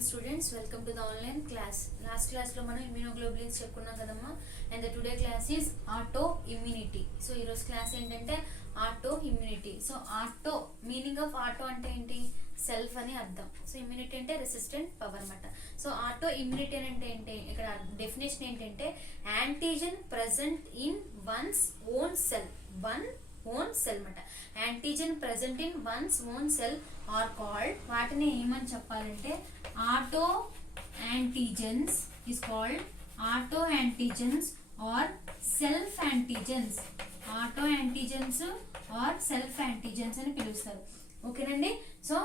morning students, welcome to the online class. Last class lo మనం immunoglobulins చెప్పుకున్నాం కదమ్మా. And the today class is autoimmunity. So ఈ రోజు class ఏంటంటే autoimmunity. So auto meaning of auto అంటే ఏంటి? Self అని అర్థం. సో ఇమ్యూనిటీ అంటే రెసిస్టెంట్ పవర్ అన్నమాట. సో autoimmunity అంటే ఏంటి? ఇక్కడ డెఫినేషన్ ఏంటంటే antigen present in one's own cell. Own cell మాట. Antigen present in one's own cell are called, వాటిని ఏమని చెప్పాలంటే auto antigens is called auto antigens are self antigens. Auto antigens are self antigens అని పిలుస్తారు. ఓకేనండి. So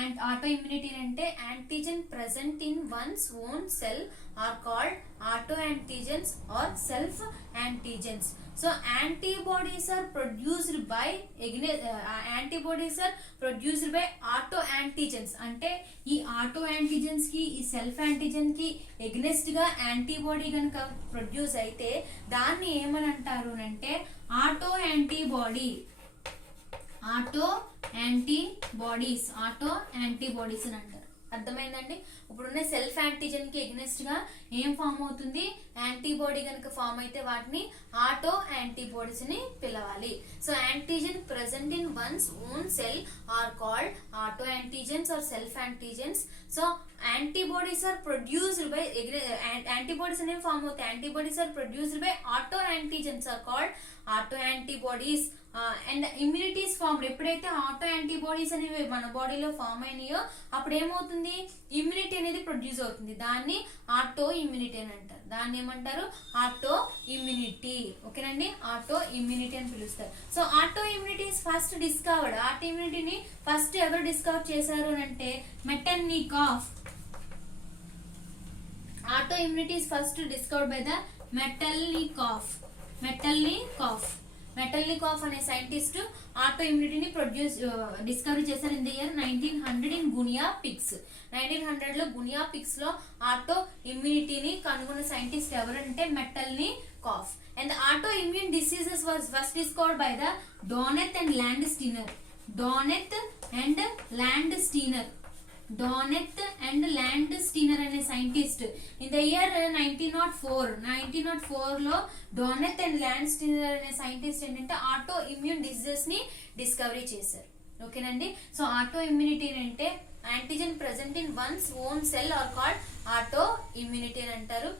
and auto immunity అంటే antigen present in one's own cell are called auto antigens are self antigens. So antibodies are produced by auto antigens. అంటే ఈ auto antigens కి ఈ self antigen కి against గా యాంటీబాడీ కనుక ప్రొడ్యూస్ అయితే దాన్ని ఏమని అంటారు అంటే ఆటో యాంటీబాడీ. ఆటో యాంటీబాడీస్ అని అంటారు. అర్థమైందండి. ఇప్పుడున్న సెల్ఫ్ యాంటీజెన్ కి ఎగ్నెస్ట్ గా ఏం ఫామ్ అవుతుంది? యాంటీబాడీ కనుక ఫామ్ అయితే వాటిని ఆటో యాంటీబాడీస్ ని పిలవాలి. So antigen present in one's own cell are called auto antigens are self antigens. So antibodies are produced by antibodies అనేవి ఫామ్ అవుతాయి. Antibodies are produced by auto antigens are called auto antibodies. And immunities form ఎప్పుడైతే auto antibodies అనేవి మన బాడీలో form అయినాయో అప్పుడు ఏమవుతుంది? Immunity అనేది produce అవుతుంది. దాన్ని ఆటో ఇమ్యూనిటీ అని అంటారు. దాన్ని ఏమంటారు? Auto immunity. ఓకేనండి. ఆటో ఇమ్యూనిటీ అని పిలుస్తారు. So auto immunity first discovered. Auto ఇమ్యూనిటీని ఫస్ట్ ఎవరు డిస్కవర్ చేశారు అంటే Metchnikoff. Auto immunity first discovered by the Metchnikoff అనే సైంటిస్ట్ ఆటో ఇమ్యూనిటీని డిస్కవరీ చేశారు in the year 1900 in guinea pigs. 1900 లో గునియా పిగ్స్ లో ఆటో ఇమ్యూనిటీని కనుగొన్న సైంటిస్ట్ ఎవరంటే Metchnikoff. And auto immune diseases was first discovered by the Donath and Landsteiner అనే scientist in the year 1904 లో డోనెత్ and Landsteiner అనే scientist ఏంటంటే ఆటో ఇమ్యూన్ డిసీజెస్ ని discovery చేశారు. ఓకేనండి. సో ఆటో ఇమ్యూనిటీ అంటే antigen present in one's own cell are called auto immunity అని అంటారు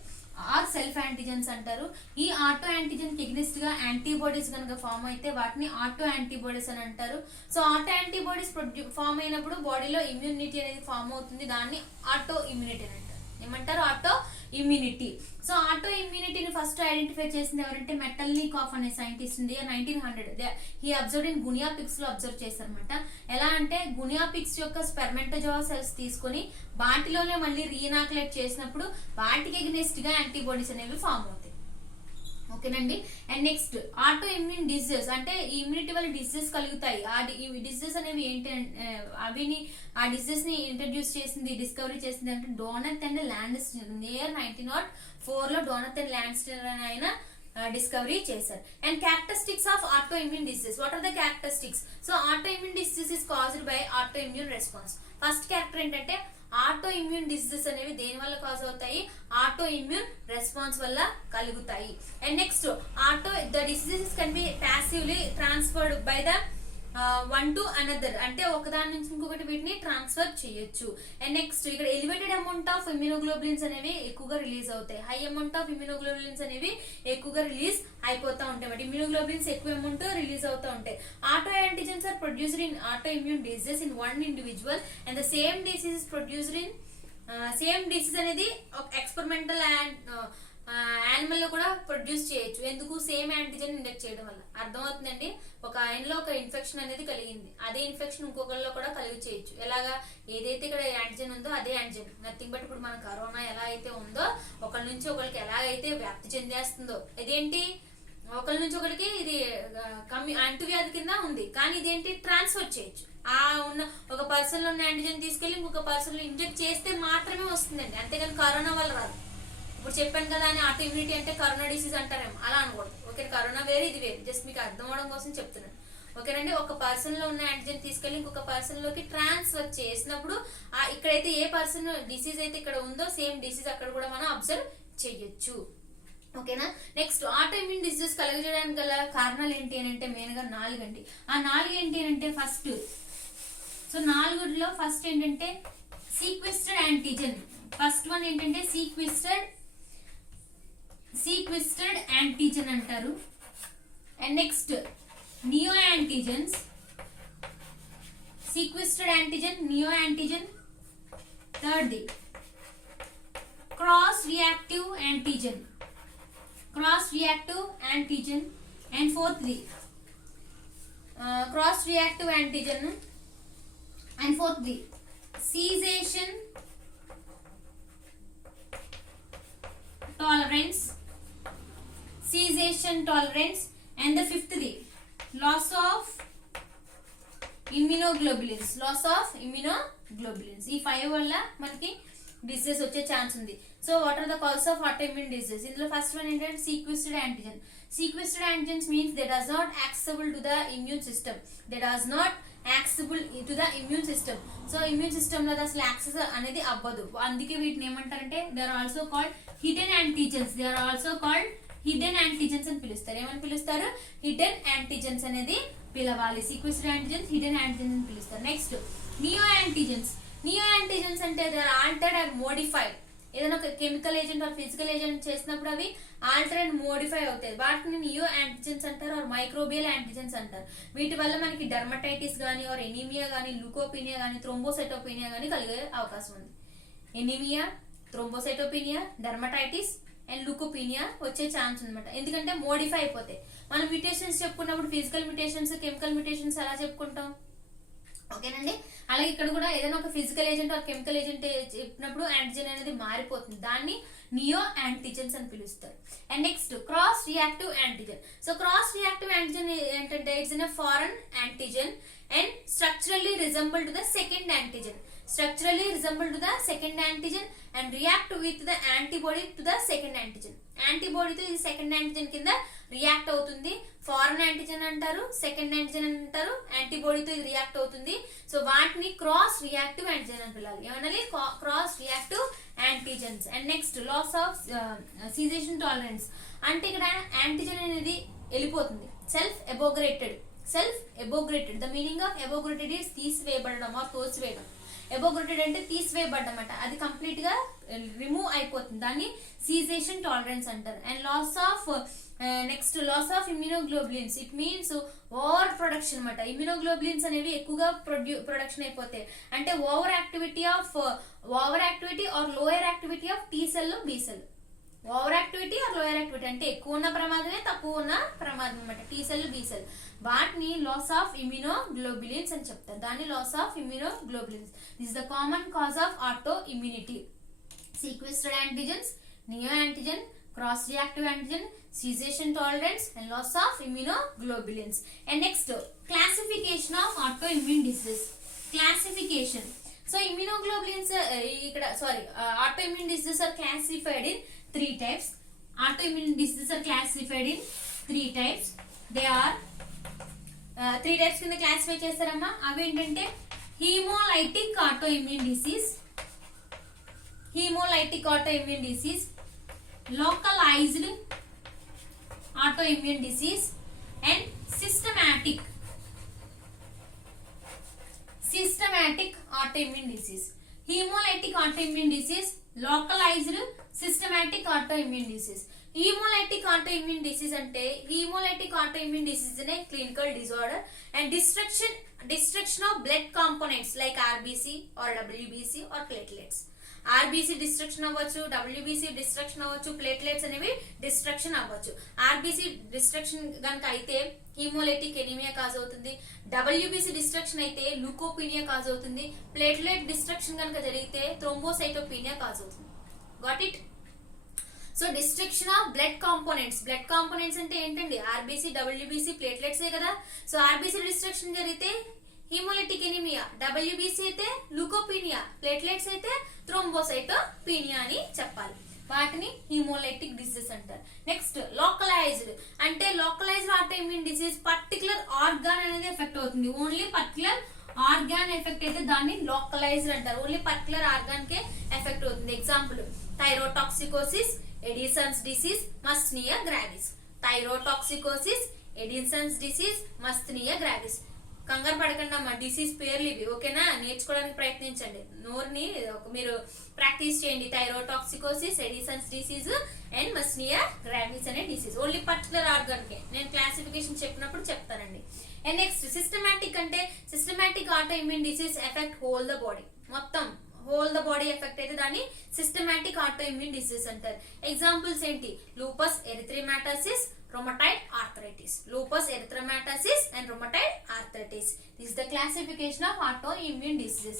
ఆర్ సెల్ఫ్ యాంటీజెన్స్ అంటారు. ఈ ఆటో యాంటీజెన్ కి ఎగ్నెస్ట్ గా యాంటీబాడీస్ కనుక ఫామ్ అయితే వాటిని ఆటో యాంటీబాడీస్ అని అంటారు. సో ఆటో యాంటీబాడీస్ ఫామ్ అయినప్పుడు బాడీలో ఇమ్యూనిటీ అనేది ఫామ్ అవుతుంది. దాన్ని ఆటో ఇమ్యూనిటీ అని అంటారు. ఏమంటారు? Auto immunity. సో ఆటో ఇమ్యూనిటీని ఫస్ట్ ఐడెంటిఫై చేసింది ఎవరంటే మెటెర్నికాఫ్ అనే సైంటిస్ట్ ఉంది 1900. He observe in guinea pigs లో అబ్జర్వ్ చేశారనమాట. ఎలా అంటే గునియా పిగ్స్ యొక్క స్పెర్మెంటోజోవా సెల్స్ తీసుకొని వాటిలోనే మళ్ళీ రీఇనాక్యులేట్ చేసినప్పుడు వాటికి ఎగ్నెస్ట్ గా యాంటీబాడీస్ అనేవి ఫామ్ అవుతాయి. ఓకేనండి. And next auto immune diseases అంటే ఈ ఇమ్యూనిటీ వల్ల డిసీజెస్ కలుగుతాయి. ఈ డిసీజెస్ అనేవి ఏంటి? ఆ డిసీజెస్ ని డిస్కవరీ చేసింది అంటే డోనెత్ అండ్ ల్యాండ్స్టీనర్. ఇయర్ 1904 లో డోనెత్ అండ్ ల్యాండ్స్టీనర్ అని ఆయన డిస్కవరీ చేశారు. And characteristics of auto immune disease. What are the characteristics? So auto immune disease is caused by auto immune response. First character ఏంటంటే ఆటో ఇమ్యూన్ డిసీజెస్ అనేవి దేని వల్ల కాజ్ అవుతాయి? ఆటో ఇమ్యూన్ రెస్పాన్స్ వల్ల కలుగుతాయి. And next the diseases can be passively transferred by the one to another. అంటే ఒకదాని నుంచి ఇంకొకటి వీటిని ట్రాన్స్ఫర్ చేయొచ్చు. అండ్ నెక్స్ట్ ఇక్కడ ఎలివేటెడ్ అమౌంట్ ఆఫ్ ఇమ్యూనోగ్లోబులిన్స్ అనేవి ఎక్కువగా రిలీజ్ అవుతాయి. హై అమౌంట్ ఆఫ్ ఇమ్యూనోగ్లోబులిన్స్ అనేవి ఎక్కువగా రిలీజ్ అయిపోతూ ఉంటాయి. బట్ ఇమ్యూనోగ్లోబులిన్స్ ఎక్కువ అమౌంట్ రిలీజ్ అవుతూ ఉంటాయి. Auto antigens are produced in auto immune diseases in one individual and the same disease is produced in same disease అనేది ఎక్స్పెరిమెంటల్ అండ్ యానిమల్ లో కూడా ప్రొడ్యూస్ చేయొచ్చు. ఎందుకు? సేమ్ యాంటీజెన్ ఇంజెక్ట్ చేయడం వల్ల. అర్థమవుతుందండి. ఒక ఆయనలో ఒక ఇన్ఫెక్షన్ అనేది కలిగింది, అదే ఇన్ఫెక్షన్ ఇంకొకరిలో కూడా కలిగి చేయొచ్చు. ఎలాగా? ఏదైతే ఇక్కడ యాంటీజెన్ ఉందో అదే యాంటీజెన్. నథింగ్ బట్ ఇప్పుడు మన కరోనా ఎలా అయితే ఉందో ఒకరి నుంచి ఒకరికి ఎలాగైతే వ్యాప్తి చెందేస్తుందో, ఇదేంటి ఒకరి నుంచి ఒకరికి ఇది అంటువ్యాధి కింద ఉంది. కానీ ఇదేంటి? ట్రాన్స్ఫర్ చేయొచ్చు. ఆ ఉన్న ఒక పర్సన్ లో ఉన్న యాంటీజెన్ తీసుకెళ్లి ఇంకొక పర్సన్ లో ఇంజెక్ట్ చేస్తే మాత్రమే వస్తుందండి. అంతేగాని కరోనా వల్ల రాదు. ఇప్పుడు చెప్పాను కదా అని ఆటో ఇమ్యూనిటీ అంటే కరోనా డిసీజ్ అంటారేమో, అలా అనకూడదు. ఓకే, కరోనా వేరే ఇది వేరు. జస్ట్ మీకు అర్థం అవడం కోసం చెప్తున్నాను. ఓకేనండి. ఒక పర్సన్ లో ఉన్న యాంటీజెన్ తీసుకెళ్లి ఇంకొక పర్సన్ లోకి ట్రాన్స్ఫర్ చేసినప్పుడు ఇక్కడైతే ఏ పర్సన్ డిసీజ్ అయితే ఇక్కడ ఉందో సేమ్ డిసీజ్ అక్కడ కూడా మనం అబ్జర్వ్ చేయొచ్చు. ఓకేనా. నెక్స్ట్ ఆటో ఇమ్యూన్ డిసీజెస్ కలుగజేయడానికి గల కారణాలు ఏంటి అని అంటే మెయిన్ గా 4 అండి. ఆ 4 ఏంటి అని అంటే ఫస్ట్, సో 4లో ఫస్ట్ ఏంటంటే సీక్వెస్టెడ్ యాంటీజెన్. ఫస్ట్ వన్ ఏంటంటే సీక్వెస్టెడ్ యాంటీజెన్ అంటారు. And next neo antigens, sequestered antigen, neo antigen. థర్డ్ది క్రాస్ రియాక్టివ్ యాంటీజెన్, అండ్ ఫోర్త్ది క్రాస్ రియాక్టివ్ యాంటీజెన్, అండ్ ఫోర్త్ది సీజేషన్ టాలరెన్స్, and the fifthది loss of immunoglobulins. ఈ 5 వల్ల మనకి డిసీజ్ వచ్చే ఛాన్స్ ఉంది. So what are the cause of autoimmune disease? ఇందులో ఫస్ట్ వన్ ఏంటంటే sequestered antigen. Sequestered antigens means they does not accessible to the immune system. So immune system లో అసలు access అనేది అవ్వదు. అందుకే వీటిని ఏమంటారంటే they are also called hidden antigens. అని పిలుస్తారు. ఏమని పిలుస్తారు? హిడెన్ యాంటీజెన్స్ అనేది పిలవాలి. సీక్వెస్టెడ్ యాంటీజెన్స్, హిడెన్ యాంటీజెన్స్ అని పిలుస్తారు. నెక్స్ట్ నియో యాంటీజెన్స్ అంటే they are altered and modified. ఏదైనా ఒక chemical agent or physical agent చేసినప్పుడు అవి ఆల్టర్ అండ్ మోడిఫై అవుతాయి. వాటిని నియో యాంటీజెన్స్ అంటారు, ఆర్ మైక్రోబియల్ యాంటీజెన్స్ అంటారు. వీటి వల్ల మనకి డర్మటైటిస్ కానీ, ఆర్ ఎనీమియా కానీ, ల్యూకోపీనియా కానీ, థ్రోంబోసైటోపీనియా కానీ కలిగే అవకాశం ఉంది. Anaemia, thrombocytopenia, dermatitis and leukopenia వచ్చే ఛాన్స్ అనమాట. ఎందుకంటే మోడిఫై అయిపోతాయి. మనం మ్యూటేషన్స్ చెప్పుకున్నప్పుడు ఫిజికల్ మ్యూటేషన్స్, కెమికల్ మ్యూటేషన్స్ ఎలా చెప్పుకుంటాం? ఓకేనండి. అలాగే ఇక్కడ కూడా ఏదైనా ఒక physical agent or chemical agent చెప్పినప్పుడు యాంటీజెన్ అనేది మారిపోతుంది. దాన్ని నియో యాంటీజెన్స్ అని పిలుస్తారు. And next cross reactive antigen. So cross reactive antigen ఏంటంటే it's in a foreign antigen and structurally resemble to the second antigen. And react with the antibody to the second antigen. యాంటీబాడీతో ఇది second antigen కింద react అవుతుంది. Foreign antigen అంటారు, second antigen అంటారు. యాంటీబాడీతో ఇది react అవుతుంది. So వాటిని cross reactive antigen అని పిలవాలి. ఏమనాలి? Cross reactive antigens. And next loss of cessation tolerance. అంటే ఇక్కడ యాంటీజెన్ అనేది వెళ్ళిపోతుంది. Self abrogated. The meaning of abrogated is తీసివేయబడడం ఆర్ తోసివేయడం. ఎబోగ్రేటెడ్ అంటే తీసివేయబడ్డమాట, అది కంప్లీట్ గా రిమూవ్ అయిపోతుంది. దాన్ని సీజేషన్ టాలరెన్స్ అంటారు. And loss of immunoglobulins. It means over production అనమాట. ఇమ్యూనోగ్లోబులిన్స్ అనేవి ఎక్కువగా ప్రొడక్షన్ అయిపోతాయి. అంటే over activity or lower activity of T cell, B cell. Over activity or lower activity అంటే ఎక్కువ ఉన్న ప్రమాదమే, తక్కువ ఉన్న ప్రమాదం అనమాట. T cell, B cell. వాటిని లాస్ ఆఫ్ ఇమ్యూనోగ్లోబులిన్స్ అని చెప్తారు. దాన్ని loss of immunoglobulins. This is the common cause of autoimmunity. Sequestered antigens, neoantigen, cross reactive antigen, cessation tolerance and loss of immunoglobulins. And next, classification of autoimmune diseases. Classification. So immunoglobulins autoimmune diseases are classified in 3 types. Autoimmune diseases are classified in 3 types. They are 3 types కింద classify చేస్తారమ్మా. అవి ఏంటంటే haemolytic autoimmune disease, localized autoimmune disease and systematic autoimmune disease. Hemolytic autoimmune disease, localized systematic autoimmune disease. Hemolytic autoimmune disease ante hemolytic autoimmune disease is a clinical disorder and destruction of blood components like RBC or WBC or platelets. RBC destruction అవ్వచ్చు, WBC destruction అవ్వచ్చు, platelets అనేవి destruction అవ్వచ్చు. RBC destruction కనుక అయితే haemolytic anaemia cause అవుతుంది. WBC destruction అయితే ల్యూకోపీనియా cause అవుతుంది. Platelet destruction కనుక జరిగితే థ్రోంబోసైటోపీనియా కాజ్ అవుతుంది. Got it? So destruction of blood components అంటే ఏంటండి? RBC, WBC, ప్లేట్లెట్సే కదా. సో RBC డిస్ట్రక్షన్ జరిగితే హీమోలైటిక్ ఎనీమియా, WBC అయితే ల్యూకోపీనియా, ప్లేట్లెట్స్ అయితే థ్రోంబోసైటోపీనియా అని చెప్పాలి. వాటిని హీమోలైటిక్ డిసీజ్ అంటారు. నెక్స్ట్ లోకలైజ్డ్ అంటే localised auto immune disease particular organ అనేది ఎఫెక్ట్ అవుతుంది. ఓన్లీ పర్టికులర్ ఆర్గాన్ ఎఫెక్ట్ అయితే దాన్ని లోకలైజ్డ్ అంటారు. ఓన్లీ పర్టికులర్ ఆర్గాన్ కే ఎఫెక్ట్ అవుతుంది. Example thyrotoxicosis, Addison's disease, myasthenia gravis. Thyrotoxicosis, Addison's disease, myasthenia gravis. కంగారు పడకండి అమ్మా, డిసీజ్ పేర్లు ఇవి. ఓకేనా, నేర్చుకోవడానికి ప్రయత్నించండి. నోరుని మీరు ప్రాక్టీస్ చేయండి. Thyrotoxicosis, Addison's disease and myasthenia gravis అనే డిసీజ్. ఓన్లీ పర్టికులర్ ఆర్గాన్ కే నేను క్లాసిఫికేషన్ చెప్పినప్పుడు చెప్తానండి. అండ్ నెక్స్ట్ సిస్టమాటిక్ అంటే systematic auto immune disease affect whole the body. మొత్తం హోల్ ద బాడీ ఎఫెక్ట్ అయితే దాన్ని సిస్టమాటిక్ ఆటో ఇమ్యూన్ డిసీజ్ అంటారు. ఎగ్జాంపుల్స్ ఏంటి? Lupus erythematosus, rheumatoid arthritis. Lupus erythematosus and rheumatoid arthritis. This is the classification of autoimmune diseases.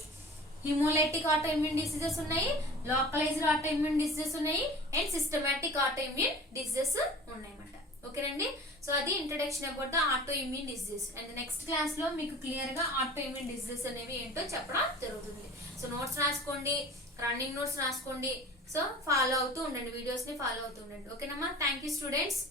Hemolytic autoimmune diseases ఉన్నాయి, localized autoimmune diseases ఉన్నాయి, and systematic autoimmune diseases ఉన్నాయన్నమాట. ఓకేనండి, so అది introduction about the autoimmune disease. And next class లో మీకు clear గా autoimmune diseases అనేవి ఏంటో చెప్పడం జరుగుతుంది. సో నోట్స్ రాసుకోండి, రన్నింగ్ నోట్స్ రాసుకోండి. సో ఫాలో అవుతూ ఉండండి, వీడియోస్ ని ఫాలో అవుతూ ఉండండి. ఓకేనమ్మా, థ్యాంక్ యూ స్టూడెంట్స్.